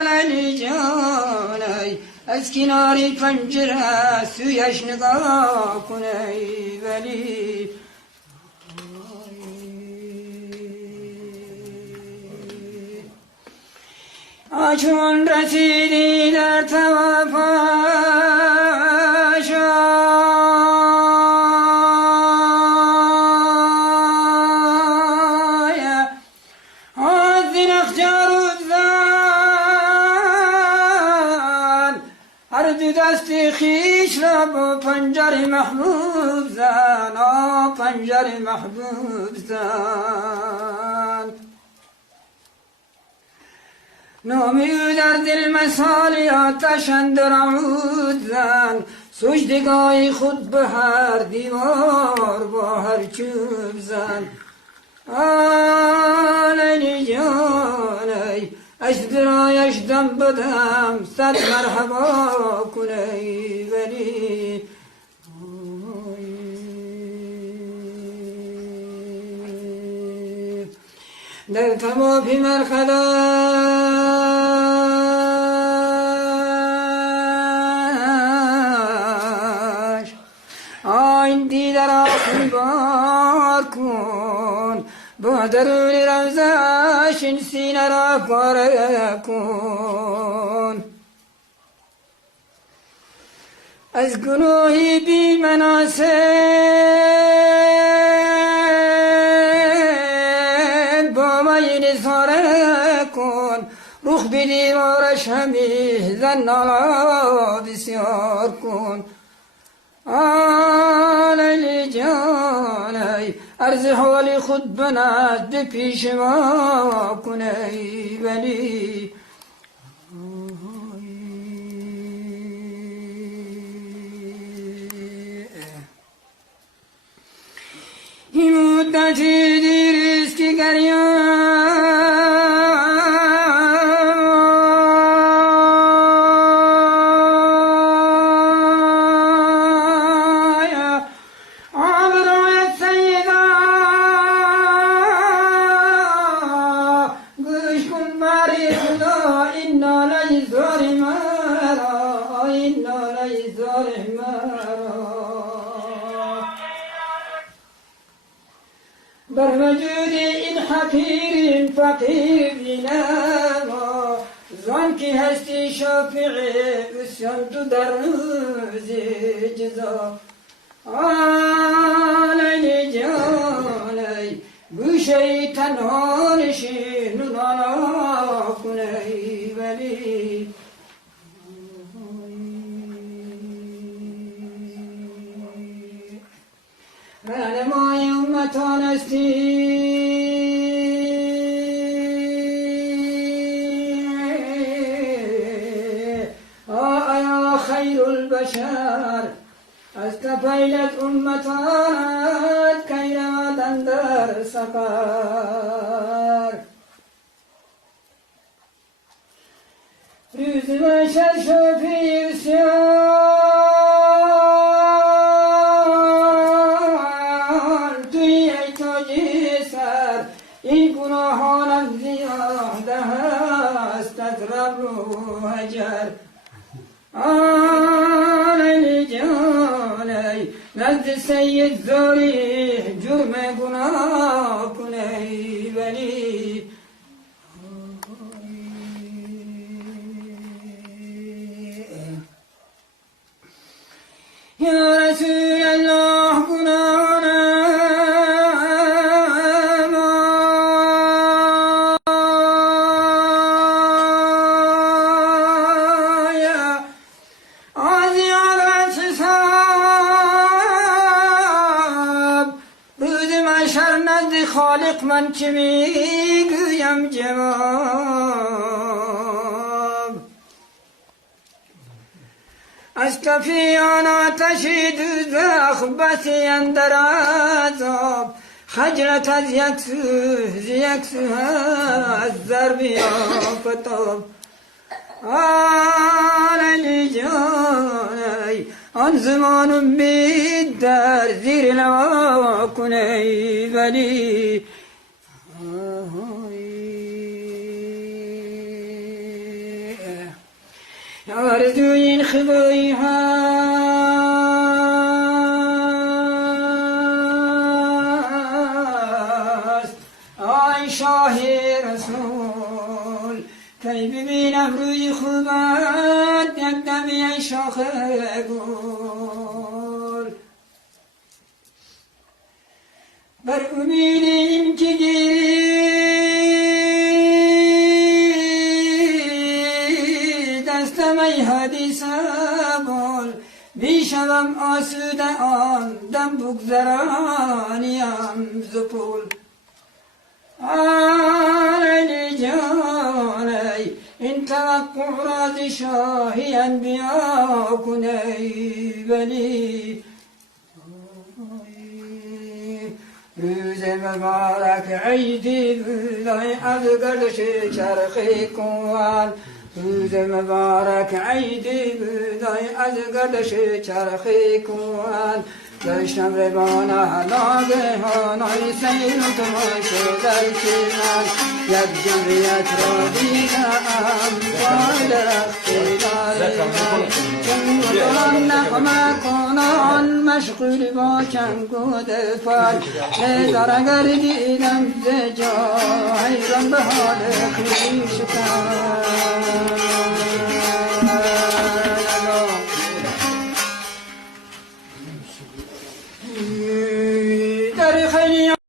علی جانای از کناری پنجره سویش نگاه کنی ولی چون رسیدی در توافش از زنخجر و زن هر دو دست خیش را با پنجر محبوب زن پنجر محبوب زن نامی او در دل مثال آتش اندر عود زن سجدگاه خود به هر دیوار با هر چوب زن علی جانای از برایش دم بدم صد مرحبا کنی ولی در تمام مرخداش این دیده را خونبار کن با درون روزش این سینه را پاره کن از گناهی بی مناسب با من نظاره کن رخ به دیوارش همی زن نالا بسیار کن علی جانای عرض حال خود بنزد پیش ما کنی ولی این مدتی دیریست که بر وجود این حقیر فقیر بینما زن که هستی شافع بسیان تو در روز جزا علی جانای گوشه تنها نشین و نالا کنی ولی رهنمای امتان هستی آیا خیر البشر از تفیلت امتانت کی روادن در سفر روز بشر شفی این گناهانم زیاده هست از رب و حجر علی جانای نزد سید زاری جرم گناه کنی ولی یا رسول الله خالق من چه میگویم جواب از کفیان آتش دوزخ بسی اندر عذاب خجلت از یک سو از ضرب آفتاب علی جانای آن زمان امید در زیر لوا کنی ولی آرزوی این خوبی هست آی شاه رسول کی ببینم روی خوبت یک دمی ای شاخ گل بر امید این که گیری دستم ای حدیث بول بیشم آسوده آن دم بگذرانیم زپول آلی جانی این توقع راز شاهی انبیا کنی ولی روز مبارک عیدی بلای از گردش چرخی کن روز مبارک عیدی بلای از گردش چرخی کن گشتم روانه ناگهانای سیر و تماشا در چشمان یک جمعیت را دیدم با درختی دارم چون گلان نغمه کنان مشغول با چنگ و دفاع نظر اگر دیدم ز جا حیران به حال خویشتن